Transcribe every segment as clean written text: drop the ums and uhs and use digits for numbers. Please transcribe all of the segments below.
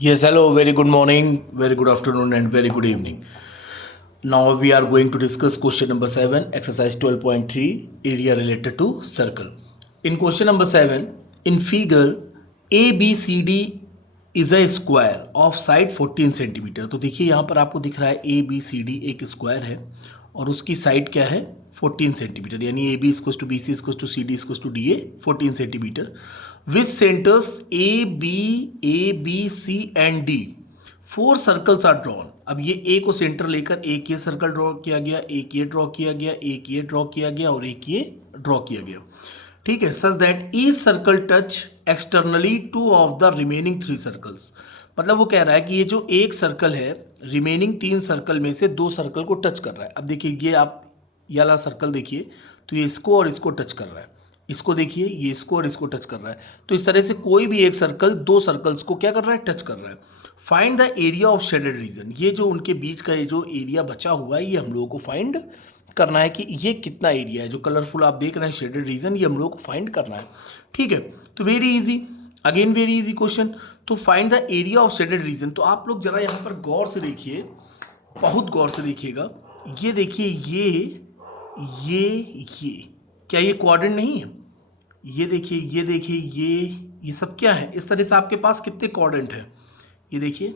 Yes, hello, very good morning, very good afternoon, and very good evening. Now we are going to discuss question number 7, exercise 12.3, area related to circle. In question number 7, in figure ABCD is a square of side 14 centimetre. तो देखिए यहाँ पर आपको दिख रहा है ABCD एक square है और उसकी साइड क्या है 14 सेंटीमीटर, यानी AB equals to BC equals to CD equals to DA 14 centimetre with centres A B C and D। Four circles are drawn. अब ये ए को सेंटर लेकर एक ये सर्कल ड्रॉ किया गया, एक ये ड्रॉ किया गया, एक ये ड्रॉ किया गया और एक ये ड्रॉ किया गया। ठीक है, such that each circle touch externally two of the remaining three circles. मतलब वो कह रहा है कि ये जो एक सर्कल है रिमेनिंग तीन सर्कल में से दो सर्कल को टच कर रहा है। अब देखिए ये आप ये वाला सर्कल देखिए, तो ये इसको और इसको टच कर रहा है, इसको देखिए ये इसको और इसको टच कर रहा है। तो इस तरह से कोई भी एक सर्कल दो सर्कल्स को क्या कर रहा है, टच कर रहा है। Find the area of shaded reason. ये जो उनके बीच का ये जो एरिया बचा हुआ है ये हम लोगों को फाइंड करना है कि ये कितना एरिया है। जो कलरफुल आप देख रहे हैं शेडेड रीजन, ये हम लोगों को फाइंड करना है। ठीक है, तो very easy, again very easy question. तो find the area of shaded region. तो आप लोग जरा यहाँ पर गौर से देखिए, बहुत गौर से देखिएगा। ये देखिए ये क्या ये क्वाड्रेंट नहीं है? ये देखिए ये सब क्या है? इस तरह से आपके पास कितने क्वाड्रेंट हैं? ये देखिए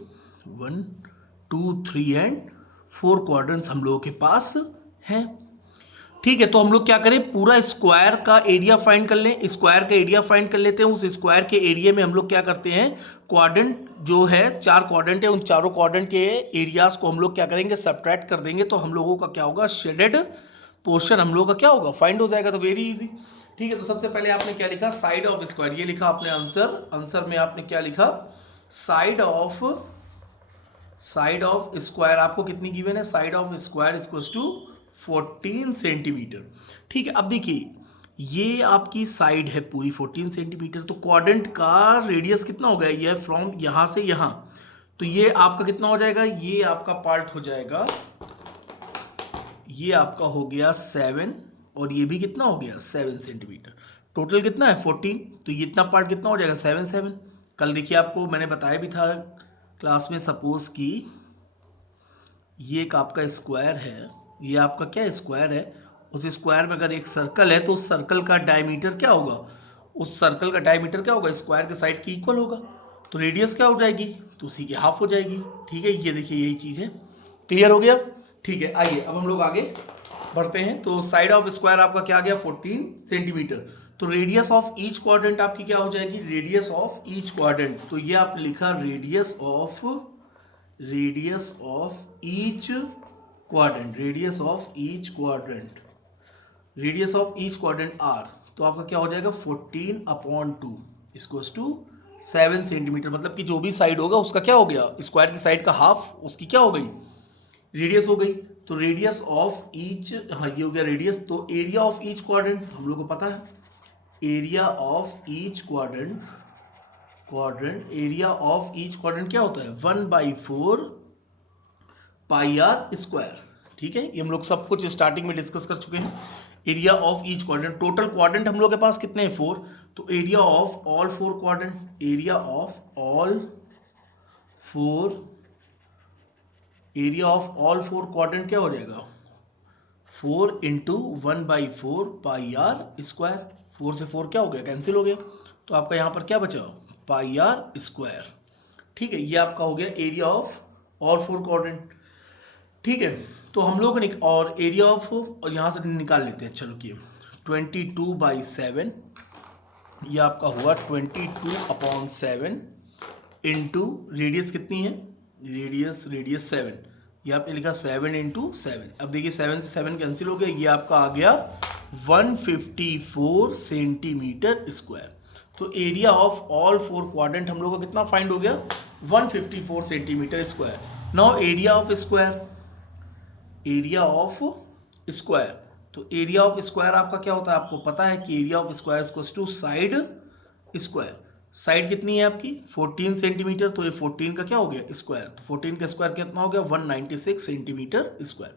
1 2 3 एंड 4 क्वाड्रेंट्स हम लोगों के पास हैं। ठीक है, तो हम लोग क्या करें, पूरा स्क्वायर का एरिया फाइंड कर लें। स्क्वायर का एरिया फाइंड कर लेते हैं। उस स्क्वायर के एरिया में हम लोग क्या करते हैं, क्वाड्रेंट जो है चार क्वाड्रेंट है, उन चारों क्वाड्रेंट के एरियाज को हम लोग क्या करेंगे, सबट्रैक्ट कर देंगे। तो हम लोगों का क्या होगा, शेडेड पोर्शन हम लोगों का क्या होगा, फाइंड हो जाएगा। तो वेरी इजी। ठीक है, तो सबसे पहले आपने क्या लिखा, साइड ऑफ स्क्वायर। ये लिखा आपने आंसर में आपने क्या लिखा, साइड ऑफ स्क्वायर आपको कितनी गिवन है, side of square equals to 14 centimetre. ठीक है, अब देखिए ये आपकी साइड है पूरी 14 सेंटीमीटर। तो क्वाड्रेंट का रेडियस कितना हो गया, ये फ्रॉम यहाँ से यहाँ, तो ये आपका कितना हो जाएगा, ये आपका पार्ट हो जाएगा, ये आपका हो गया 7 और ये भी कितना हो गया 7 सेंटीमीटर। टोटल कितना है 14, तो ये इतना पार्ट कितना हो जाएगा 7 7। कल देखिए आपको मैंने बताया भी था क्लास में, सपोज कि ये एक आपका स्क्वायर है, ये आपका क्या स्क्वायर है, उस स्क्वायर में अगर एक सर्कल है तो उस सर्कल का डायमीटर क्या होगा, उस सर्कल का डायमीटर क्या होगा, स्क्वायर के साइड के इक्वल होगा। तो रेडियस क्या हो जाएगी, तो उसी की हाफ हो जाएगी। ठीक है, ये देखिए यही चीज़ है। क्लियर हो गया? ठीक है, आइए अब हम लोग आगे बढ़ते हैं। तो साइड ऑफ स्क्वायर आपका क्या आ गया 14 सेंटीमीटर। तो रेडियस ऑफ ईच क्वाड्रेंट आपकी क्या हो जाएगी, रेडियस ऑफ ईच क्वाड्रेंट। तो ये आप लिखा radius of each quadrant, radius of each quadrant are. तो आपका क्या हो जाएगा 14/2 इक्वल्स टू 7 सेंटीमीटर। मतलब कि जो भी साइड होगा उसका क्या हो गया, स्क्वायर की साइड का हाफ उसकी क्या हो गई, रेडियस हो गई। तो रेडियस ऑफ ईच, हाँ ये हो गया रेडियस। तो एरिया ऑफ ईच क्वाड्रेंट हम लोग को पता है, area of each quadrant area of each quadrant क्या होता है 1/4 पाई आर स्क्वायर। ठीक है, ये हम लोग सब कुछ स्टार्टिंग में डिस्कस कर चुके हैं। Area of each quadrant, total quadrant हम लोग के पास कितने हैं 4। तो area of all 4 quadrant, area of all 4 quadrant क्या हो जाएगा 4 इंटू 1/4 पाई आर स्क्वायर। 4 से 4 क्या हो गया, कैंसिल हो गया। तो आपका यहाँ पर क्या बचा, पाई आर स्क्वायर। ठीक है, ये आपका हो गया एरिया ऑफ ऑल 4 क्वाड्रेंट। ठीक है, तो हम लोग और एरिया ऑफ यहाँ से निकाल लेते हैं। चलो कि 22/7 ये आपका हुआ 22/7 इंटू रेडियस कितनी है, रेडियस 7, ये आपने लिखा 7 इंटू 7। अब देखिए 7 से 7 कैंसिल हो गया, ये आपका आ गया 154 सेंटीमीटर स्क्वायर। तो एरिया ऑफ ऑल 4 क्वाड्रेंट हम लोग का कितना फाइंड हो गया 154 centimetre square. Now area of square, तो एरिया ऑफ स्क्वायर आपका क्या होता है, आपको पता है कि area of square equals to side square. Side कितनी है आपकी 14 सेंटीमीटर, तो ये 14 का क्या हो गया स्क्वायर। तो 14 का स्क्वायर कितना हो गया 196 सेंटीमीटर स्क्वायर।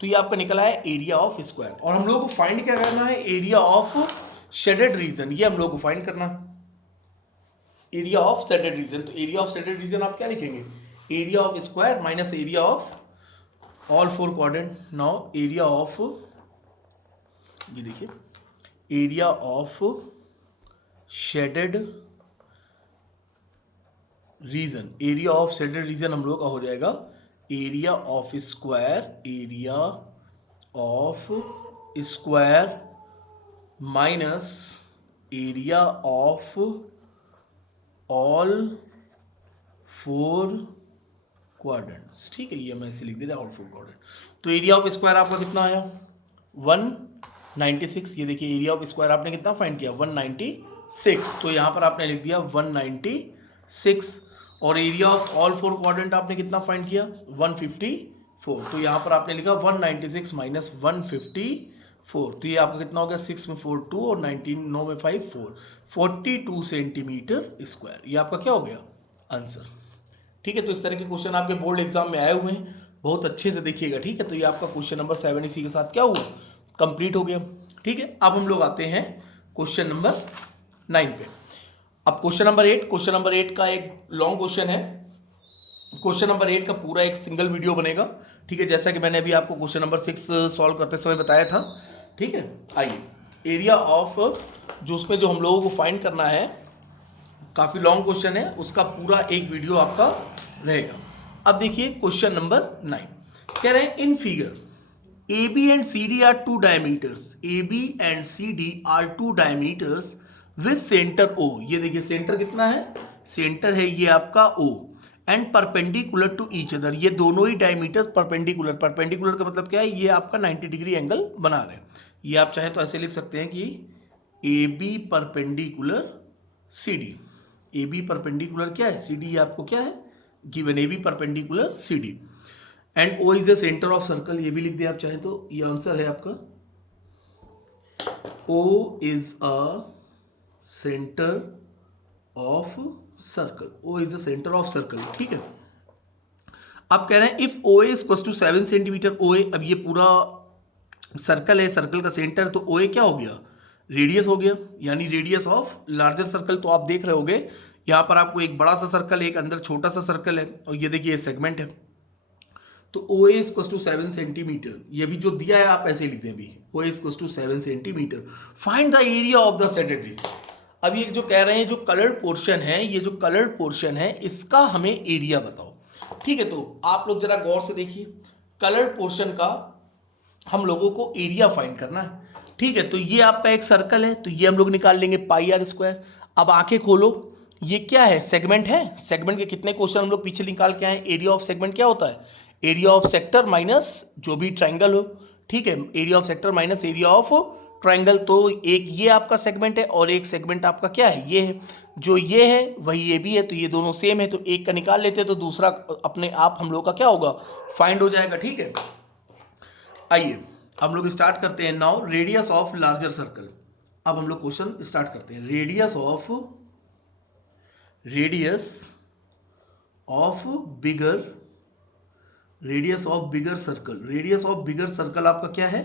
तो ये आपका निकला है एरिया ऑफ स्क्वायर। और हम लोग को फाइंड क्या करना है, एरिया ऑफ शेडेड रीजन, ये हम लोग को फाइंड करना। एरिया ऑफ सेटेड रीजन, तो एरिया ऑफ सेटेड रीजन आप क्या लिखेंगे, area of square minus area of all four quadrant. Now area of, ये देखिए, area of shaded region, area of shaded reason हम लोग का हो जाएगा area of square, area of square minus area of all four quadrants. ठीक है, ये मैं ऐसे लिख दे रहा ऑल फोर क्वाड्रेंट. तो एरिया ऑफ स्क्वायर आपका कितना आया 196. ये देखिए एरिया ऑफ स्क्वायर आपने कितना फाइंड किया 196. तो यहाँ पर आपने लिख दिया 196. और area of all four quadrant आपने कितना फाइंड किया 154. तो यहाँ पर आपने लिखा 196 माइनस 154. तो ये आपका कितना हो गया 6 में 4 2 और 19 9 में 5 4, 42 सेंटीमीटर स्क्वायर. ये आपका क्या हो गया आंसर. ठीक है, तो इस तरह के क्वेश्चन आपके बोर्ड एग्जाम में आए हुए हैं, बहुत अच्छे से देखिएगा. ठीक है, तो ये आपका क्वेश्चन नंबर 7 इसी के साथ क्या हुआ कंप्लीट हो गया. ठीक है, अब हम लोग आते हैं क्वेश्चन नंबर 9 पे. अब क्वेश्चन नंबर 8 का एक लॉन्ग क्वेश्चन है. क्वेश्चन नंबर 8 का पूरा एक सिंगल वीडियो बनेगा. ठीक है, जैसा कि मैंने अभी आपको क्वेश्चन नंबर 6 सॉल्व करते समय बताया था. ठीक है, आइए एरिया ऑफ जो उसमें जो हम लोगों को फाइंड करना है, काफ़ी लॉन्ग क्वेश्चन है, उसका पूरा एक वीडियो आपका रहेगा. अब देखिए क्वेश्चन नंबर 9 कह रहे हैं in figure AB and CD are two diameters. AB and CD are two diameters with center O. ये देखिए सेंटर कितना है, सेंटर है ये आपका O and perpendicular to each other. ये दोनों ही डायमीटर्स परपेंडिकुलर, परपेंडिकुलर का मतलब क्या है, ये आपका 90 डिग्री एंगल बना रहे हैं. ये आप चाहे तो ऐसे लिख सकते हैं कि AB perpendicular CD. AB perpendicular क्या है, CD आपको क्या है given, AB perpendicular CD and O is the centre of circle. ये भी लिख दिया आप चाहे तो, ये आंसर है आपका. O is a centre of circle, O is the centre of circle. ठीक है, अब कह रहे हैं if OA is equal to 7 centimetre OA. अब ये पूरा सर्कल है, सर्कल का सेंटर, तो OA क्या हो गया रेडियस हो गया, यानी रेडियस ऑफ लार्जर सर्कल. तो आप देख रहे होगे यहाँ पर आपको एक बड़ा सा सर्कल है, एक अंदर छोटा सा सर्कल है, और ये देखिए सेगमेंट है. तो OA is equal to 7 centimetre. ये भी जो दिया है आप ऐसे लिख दें अभी, OA is equal to 7 centimetre. Find the area of the shaded region. अब ये जो कह रहे हैं जो कलर्ड पोर्शन है, ये जो कलर्ड पोर्शन है इसका हमें एरिया बताओ. ठीक है, तो आप लोग जरा गौर से देखिए, कलर्ड पोर्शन का हम लोगों को एरिया फाइंड करना है. ठीक है, तो ये आपका एक सर्कल है, तो ये हम लोग निकाल लेंगे पाई आर स्क्वायर. अब आंखें खोलो, ये क्या है सेगमेंट है. सेगमेंट के कितने क्वेश्चन हम लोग पीछे निकाल के आए. एरिया ऑफ सेगमेंट क्या होता है, एरिया ऑफ सेक्टर माइनस जो भी ट्राइंगल हो. ठीक है, area of sector minus area of triangle. तो एक ये आपका सेगमेंट है और एक सेगमेंट आपका क्या है ये है. जो ये है वही ये भी है, तो ये दोनों सेम है, तो एक का निकाल लेते हैं तो दूसरा अपने आप हम लोग का क्या होगा फाइंड हो जाएगा. ठीक है, आइए हम लोग स्टार्ट करते हैं now radius of larger circle. अब हम लोग क्वेश्चन स्टार्ट करते हैं. Radius of bigger circle. Radius of bigger circle आपका क्या है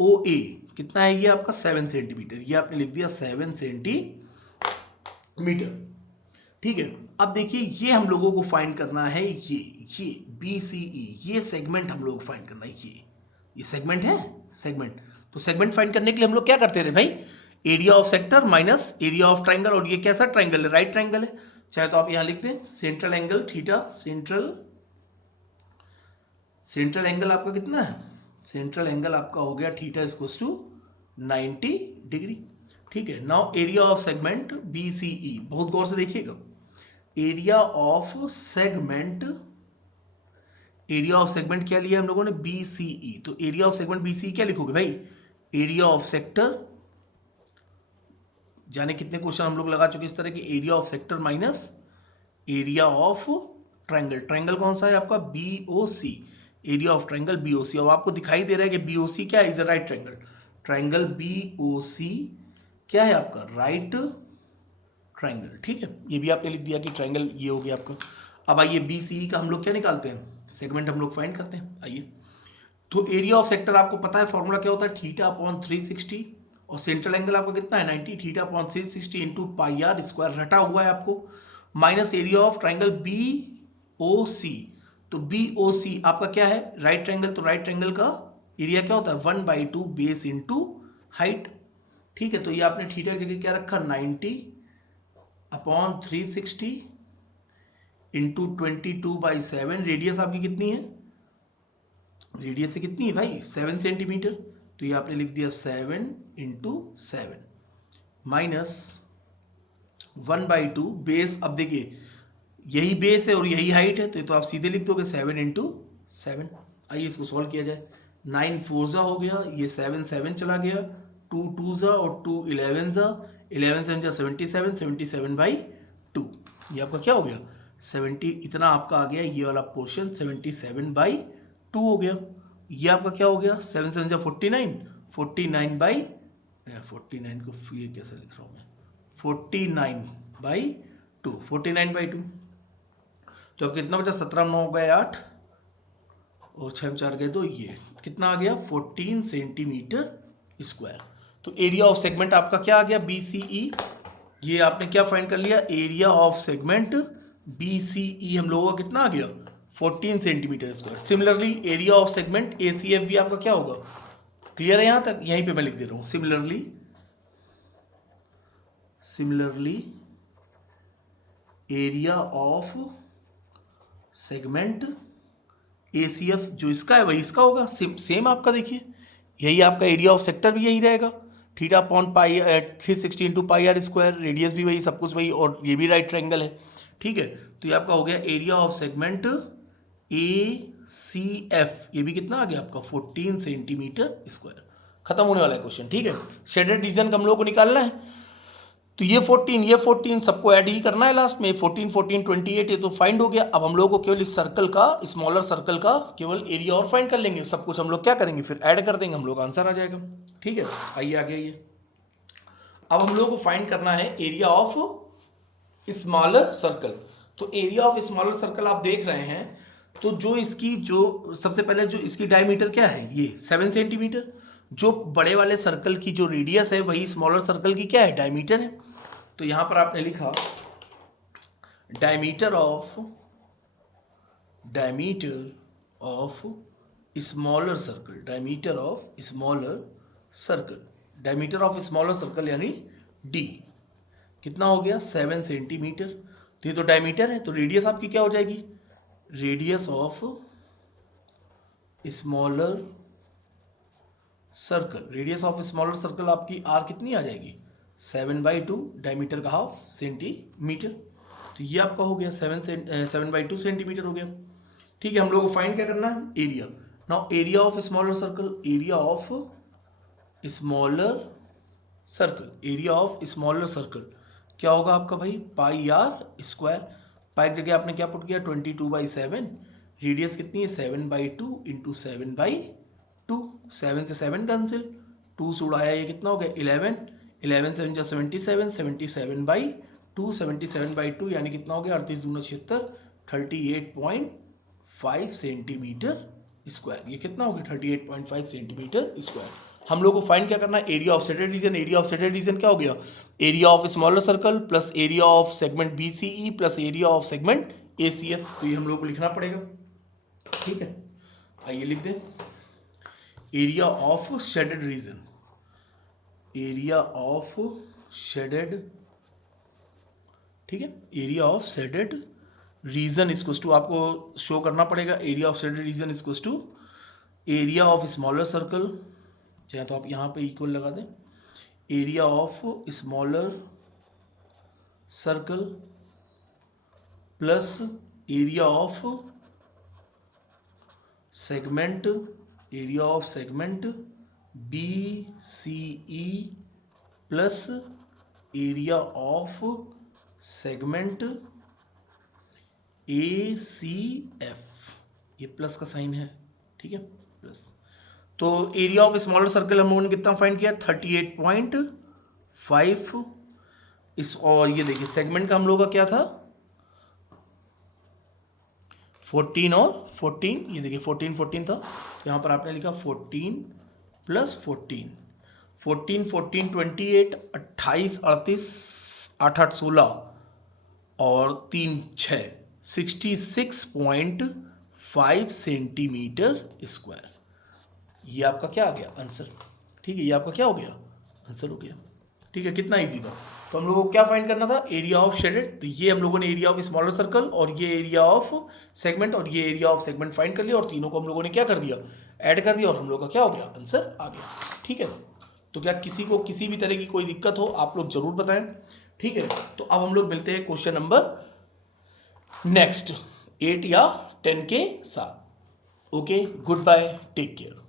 OA. कितना है ये आपका 7 सेंटीमीटर. ये आपने लिख दिया 7 सेंटीमीटर. ठीक है, अब देखिए ये हम लोगों को फाइंड करना है, ये BCE, ये सेगमेंट हम लोग फाइंड करना है. ये सेगमेंट है, सेगमेंट. तो सेगमेंट फाइंड करने के लिए हम लोग क्या करते थे भाई, area of sector minus area of triangle. और ये कैसा ट्राइंगल है, राइट ट्राइंगल है. चाहे तो आप यहां लिख दें central angle theta. Central angle आपका कितना है, सेंट्रल एंगल आपका हो गया theta is equal to 90 degree. ठीक है, now area of segment BCE. बहुत गौर से देखिएगा, एरिया ऑफ सेगमेंट क्या लिया हम लोगों ने BCE. तो एरिया ऑफ सेगमेंट BCE क्या लिखोगे भाई, एरिया ऑफ सेक्टर. जाने कितने क्वेश्चन हम लोग लगा चुके इस तरह के, area of sector minus area of triangle. Triangle कौन सा है आपका BOC, area of triangle BOC. और आपको दिखाई दे रहा है कि BOC क्या है, is a right triangle. Triangle BOC क्या है आपका राइट ट्राइंगल. ठीक है, ये भी आपने लिख दिया कि ट्राइंगल ये हो गया आपका. अब आइए BCE का हम लोग क्या निकालते हैं, सेगमेंट हम लोग फाइंड करते हैं. आइए, तो एरिया ऑफ सेक्टर आपको पता है फॉर्मूला क्या होता है, थीटा अपॉन 360 और सेंट्रल एंगल आपका कितना है 90, theta upon 360 into pi r square रटा हुआ है आपको, minus area of triangle B O C. तो बी ओ सी आपका क्या है राइट ट्राइंगल, तो राइट ट्राइंगल का एरिया क्या होता है 1/2 बेस इंटू हाइट। ठीक है, तो ये आपने थीटा की जगह क्या रखा 90 अपॉन 360 इंटू 22/7। रेडियस आपकी कितनी है, रेडियस से कितनी है भाई 7 सेंटीमीटर, तो ये आपने लिख दिया 7 इंटू 7 माइनस 1/2 बेस। अब देखिए यही बेस है और यही हाइट है, तो ये तो आप सीधे लिख दोगे 7 इंटू 7। आइए इसको सॉल्व किया जाए। 9 4 जा हो गया, ये 7 7 चला गया, 2 2 जा और 2 11 जा, 11 7 जा 77, 77/2। ये आपका क्या हो गया 70, इतना आपका आ गया ये वाला पोर्शन 77/2 हो गया। ये आपका क्या हो गया 7 7 जा 49, 49 को ये कैसे लिख रहा हूँ मैं 49/2, 49/2। तो अब कितना बचा 17 9 हो गए 8 और 6 4 गए 2, ये कितना आ गया 14 सेंटीमीटर स्क्वायर। तो एरिया ऑफ सेगमेंट आपका क्या आ गया BCE। ये आपने क्या फाइंड कर लिया एरिया ऑफ सेगमेंट BCE हम लोगों का कितना आ गया 14 centimetre square. Similarly area of segment ACF भी आपका क्या होगा, क्लियर है यहाँ तक, यहीं पे मैं लिख दे रहा हूँ similarly area of segment ACF जो इसका है वही इसका होगा, सेम आपका देखिए यही आपका एरिया ऑफ सेक्टर भी यही रहेगा, theta upon pi 360 into pi r square, radius भी वही, सब कुछ वही, और ये भी राइट ट्रायंगल है। ठीक है, तो ये आपका हो गया एरिया ऑफ सेगमेंट ACF, ये भी कितना आ गया आपका 14 सेंटीमीटर स्क्वायर। खत्म होने वाला है क्वेश्चन। ठीक है, शेडेड रीजन का हम लोगों को निकालना है, तो ये 14 सबको ऐड ही करना है लास्ट में, 14 14 28 ये तो फाइंड हो गया। अब हम लोगों को केवल इस सर्कल का, स्मॉलर सर्कल का केवल एरिया और फाइंड कर लेंगे, सब कुछ हम लोग क्या करेंगे फिर ऐड कर देंगे, हम लोग आंसर आ जाएगा। ठीक है, आइए आगे आइए। अब हम लोगों को फाइंड करना है एरिया ऑफ स्मॉलर सर्कल। तो एरिया ऑफ स्मॉलर सर्कल आप देख रहे हैं, तो जो इसकी जो सबसे पहले जो इसकी डायमीटर क्या है ये 7 सेंटीमीटर, जो बड़े वाले सर्कल की जो रेडियस है वही स्मॉलर सर्कल की क्या है डायमीटर है। तो यहां पर आपने लिखा diameter of smaller circle, diameter of smaller circle यानी D कितना हो गया 7 सेंटीमीटर। तो ये तो डायमीटर है, तो रेडियस आपकी क्या हो जाएगी, radius of smaller circle, radius of smaller circle आपकी R कितनी आ जाएगी 7/2, डायमीटर का हाफ सेंटीमीटर। तो ये आपका हो गया 7/2 सेंटीमीटर हो गया। ठीक है, हम लोग को फाइंड क्या करना है area. Now area of smaller circle, area of smaller circle क्या होगा आपका भाई पाई आर स्क्वायर। पाई की जगह आपने क्या पुट किया 22/7, रेडियस कितनी है 7/2 इंटू 7/2, 7 से 7 कैंसिल, 2 से उड़ाया ये कितना हो गया 11, 11 7 जा 77, 77/2, 77/2 यानी कितना हो गया 38 दूना 76, 38.5 सेंटीमीटर स्क्वायर। ये कितना हो गया 38.5 सेंटीमीटर स्क्वायर। हम लोग को फाइंड क्या करना है area of shaded region. Area of shaded reason क्या हो गया area of smaller circle plus area of segment BCE plus area of segment ACF। तो ये हम लोग को लिखना पड़ेगा। ठीक है, आइए लिख दें area of shaded region, area of shaded, ठीक है, area of shaded region equals to, आपको शो करना पड़ेगा area of shaded region equals to area of smaller circle, चाहे तो आप यहाँ पे इक्वल लगा दें, area of smaller circle plus area of segment, area of segment BCE plus area of segment ACF, ये प्लस का साइन है, ठीक है प्लस। तो एरिया ऑफ स्मॉलर सर्कल हम लोगों ने कितना फाइंड किया 38.5 इस, और ये देखिए सेगमेंट का हम लोगों का क्या था 14 और 14, ये देखिए 14 14 था, तो यहाँ पर आपने लिखा 14 प्लस 14, 14 14 28, 28 38, 8 8 16 और 3 6, 66.5 सेंटीमीटर स्क्वायर। ये आपका क्या आ गया आंसर। ठीक है, ये आपका क्या हो गया आंसर हो गया। ठीक है, कितना इजी था। तो हम लोगों को क्या फाइंड करना था, एरिया ऑफ शेडेड। तो ये हम लोगों ने एरिया ऑफ स्मॉलर सर्कल और ये एरिया ऑफ सेगमेंट और ये एरिया ऑफ सेगमेंट फाइंड कर लिया और तीनों को हम लोगों ने क्या कर दिया, ऐड कर दिया और हम लोग का क्या हो गया आंसर आ गया। ठीक है, तो क्या किसी को किसी भी तरह की कोई दिक्कत हो आप लोग जरूर बताएं। ठीक है, तो अब हम लोग मिलते हैं क्वेश्चन नंबर नेक्स्ट 8 या 10 के साथ। Okay, goodbye, take care.